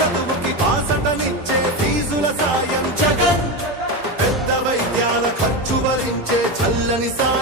చదువుకి బాసటనిచ్చే ఫీజుల సాయం జగన్. పెద్ద వైద్యాల ఖర్చు భరించే చల్లని సాయం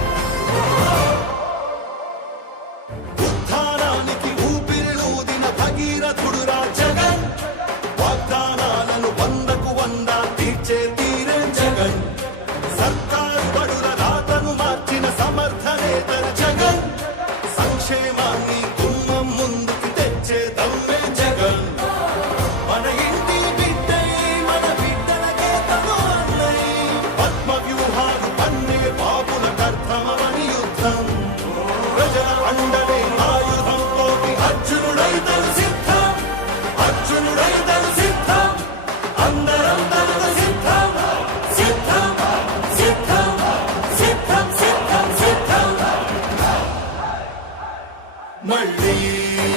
魅力。